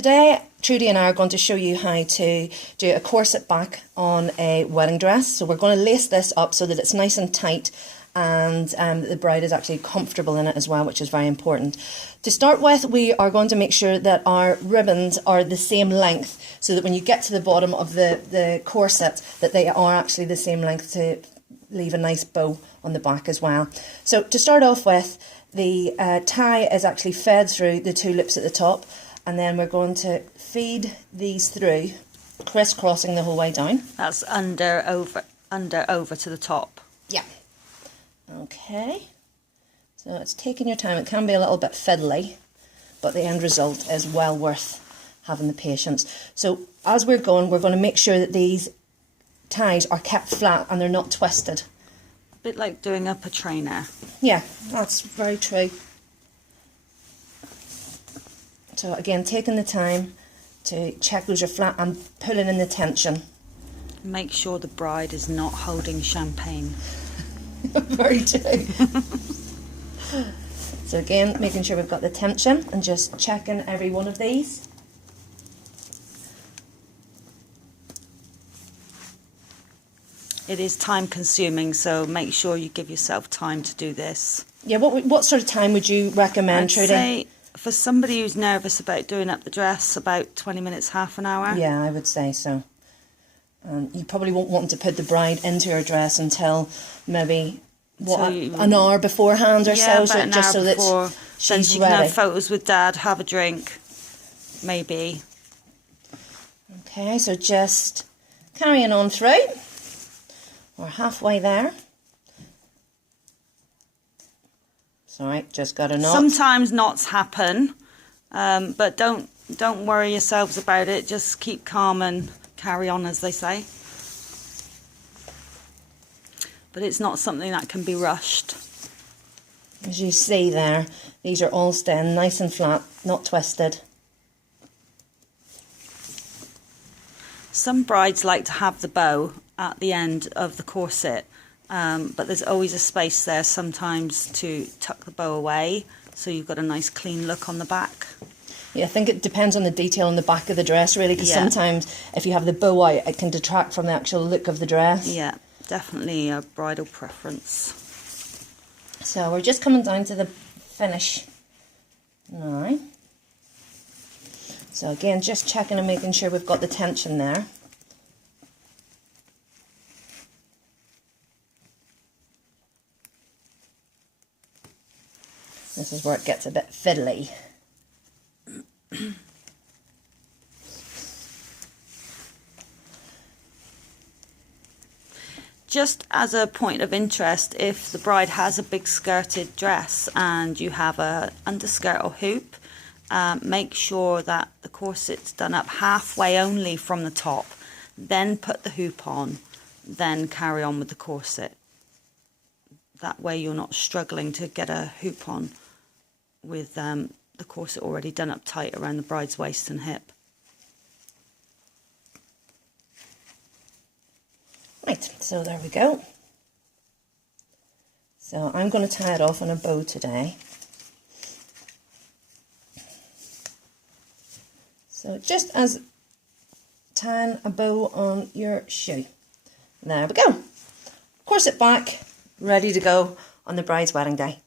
Today, Trudy and I are going to show you how to do a corset back on a wedding dress. So we're going to lace this up so that it's nice and tight and the bride is actually comfortable in it as well, which is very important. To start with, we are going to make sure that our ribbons are the same length so that when you get to the bottom of the corset, that they are actually the same length to leave a nice bow on the back as well. So to start off with, the tie is actually fed through the two loops at the top, and then we're going to feed these through, crisscrossing the whole way down. That's under, over to the top. Yeah. Okay. So it's taking your time. It can be a little bit fiddly, but the end result is well worth having the patience. So as we're going to make sure that these ties are kept flat and they're not twisted. A bit like doing up a trainer. Yeah, that's very true. So again, taking the time to check those are flat and pulling in the tension. Make sure the bride is not holding champagne. Very true. So again, making sure we've got the tension and just checking every one of these. It is time consuming, so make sure you give yourself time to do this. Yeah, what sort of time would you recommend, Trudy? I'd say for somebody who's nervous about doing up the dress, about 20 minutes, half an hour. Yeah, I would say so. You probably won't want to put the bride into her dress until maybe an hour beforehand or so, just so that she's she ready. can have photos with Dad, have a drink, maybe. Okay, so just carrying on through. We're halfway there. Sorry, just got a knot. Sometimes knots happen, but don't worry yourselves about it. Just keep calm and carry on, as they say. But it's not something that can be rushed. As you see there, these are all staying nice and flat, not twisted. Some brides like to have the bow at the end of the corset, but there's always a space there sometimes to tuck the bow away, so you've got a nice clean look on the back. Yeah, I think it depends on the detail on the back of the dress, really, because sometimes if you have the bow out, it can detract from the actual look of the dress. Yeah, definitely a bridal preference. So we're just coming down to the finish now. So again, just checking and making sure we've got the tension there. This is where it gets a bit fiddly. Just as a point of interest, if the bride has a big skirted dress and you have a underskirt or hoop, make sure that the corset's done up halfway only from the top, then put the hoop on, then carry on with the corset. That way you're not struggling to get a hoop on with the corset already done up tight around the bride's waist and hip. Right, so there we go. So I'm going to tie it off on a bow today. So just as tying a bow on your shoe. There we go. Corset back, ready to go on the bride's wedding day.